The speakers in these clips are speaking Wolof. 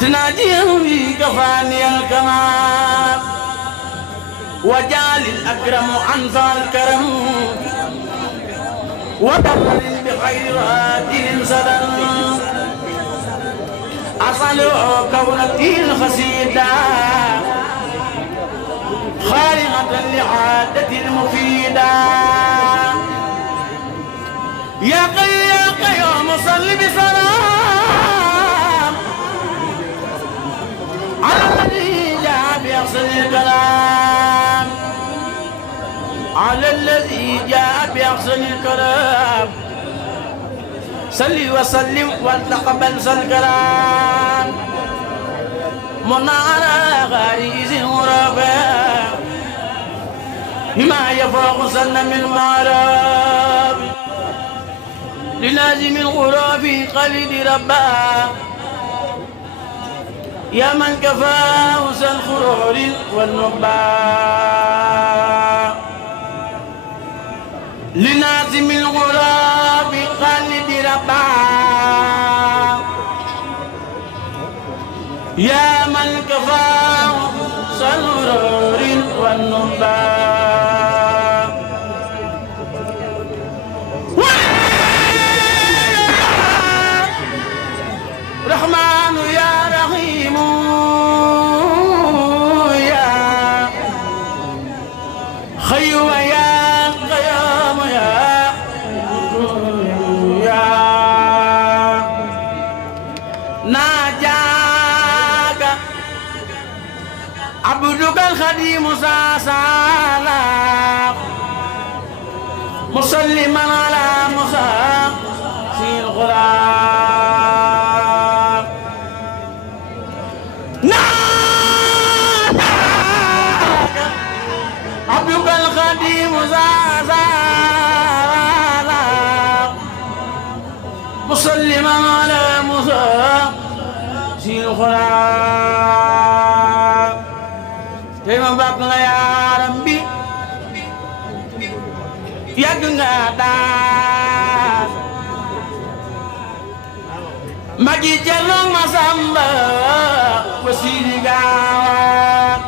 تناديهم في كفاني الكمال وجعل الأكرم أنفى الكرم وبر بخير هادٍ سدًا أصلوا كونتي الخسيدة خارقة لعادة مفيدة يا قيوم صل بسلام على الذي جاء بأحسن الكلام على الذي جاء بأحسن الكلام صل وسلم وتقبل الكلام من على غريز مرافع بما يفوق سن من معراب للازم الغراب قلد ربا يا من كفاه الخرور والنبا للازم الغراب قلد ربا يا من كفاه الخرور والنبا رحمن يا رحيم يا خي ويا قيام يا ناجاك عبدك الخديم ساسالا مسلما على موسى في الغرام ناداك عبدك الخديم ساسالا مسلما على موسى في الغرام كيما بقنا يا ربي yàgg nga daan magi Cerno Masamba wa Sidi Gaawaan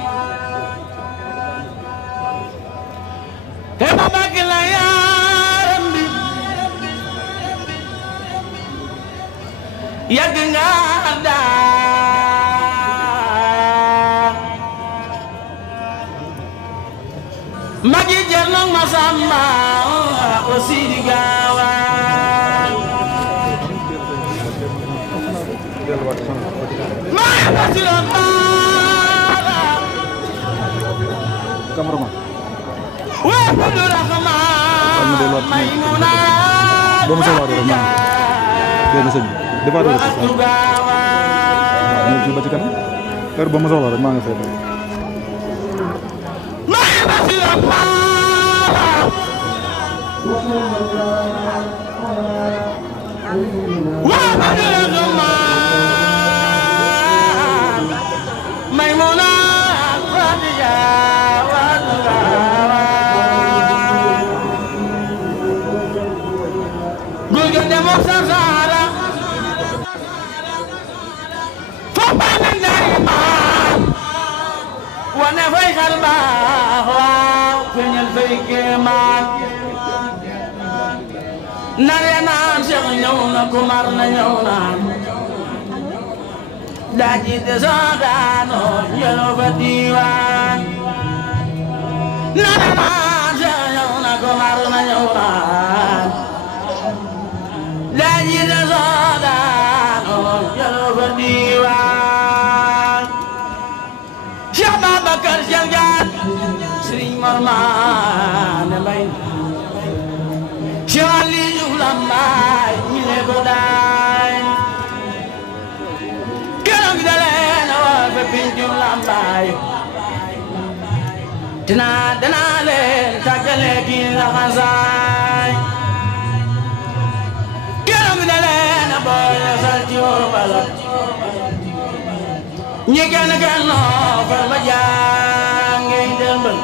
te ma bëgg la yaram bi yàgg nga daan magi Cerno Masamba wa Sidi Gaawaan maa basiloon baara cameraman wa budu raxmaan Maymuna ba mu solo rek man benn sëñ dafa do rek ñu ci ba ci kanam kër ba mu solo rek maa nga fay maa basiloon baara Maymuna Khadija wa gulgande mo sara fopana nayma wane fay xalba wa feñal fay keman nare naan Cheikh ñëw na Kumar na ñëw na daji de sodano yelo fa diwan nare naan Cheikh ñëw na Kumar na ñëw na daji de sodano yelo fa diwan Cheikh Babacar Cheikh Jaan Serigne Mor Maane Mbay Cheikh Aliou Lambaay ñi ne ko daay keroog da leen waa fa pincu Lambaay danaa leen tàggale ki laxasaay keroog da leen boole sal ci woo bala ñi kenn noo far ma jàngee dëmbal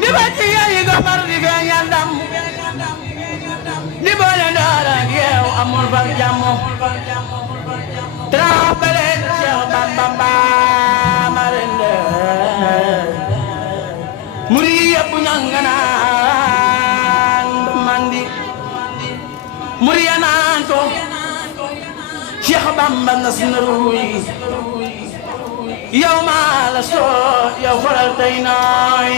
di ba ci yayi gobar di feeñal ndam di boole ndoor ak yeew amul far jàmm Trappelen Cheikh Bamba marende muri yëpp ñanganaan mandi muri yanaan ko Cheikh Bamba nas na ruuy yow maa la soo yow faral tey nooy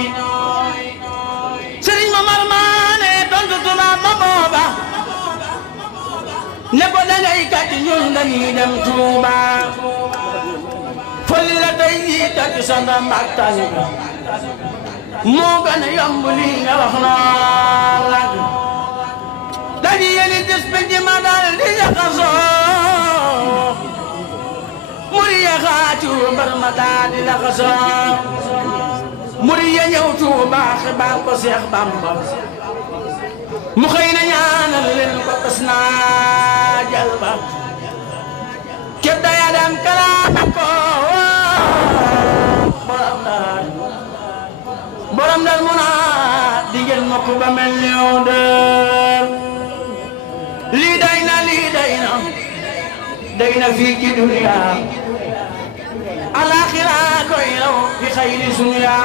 Sëriñ Mamar Maane tontu tubaab ba booba ne ko dangay kàcc ñun dañuy dem Tuuba fol la tey jii kàcc sa ndam ak tànk moo gën a yomb lii nga wax noonu la dañuy yéene dis penc ma dal di jaxasoo muri ya xaacu mbar ma daa di laxasoo muri ya ñëw Tuuba xibaar ko Seex Bamba mu xëy na ñaanal leen ko tas naa jal ba képp daya dem kalaame ko borom dal mu naa di ngeen ma ko ba mel ni yow de lii day na fii ci dunya alaxira koy raw fi xayri sunya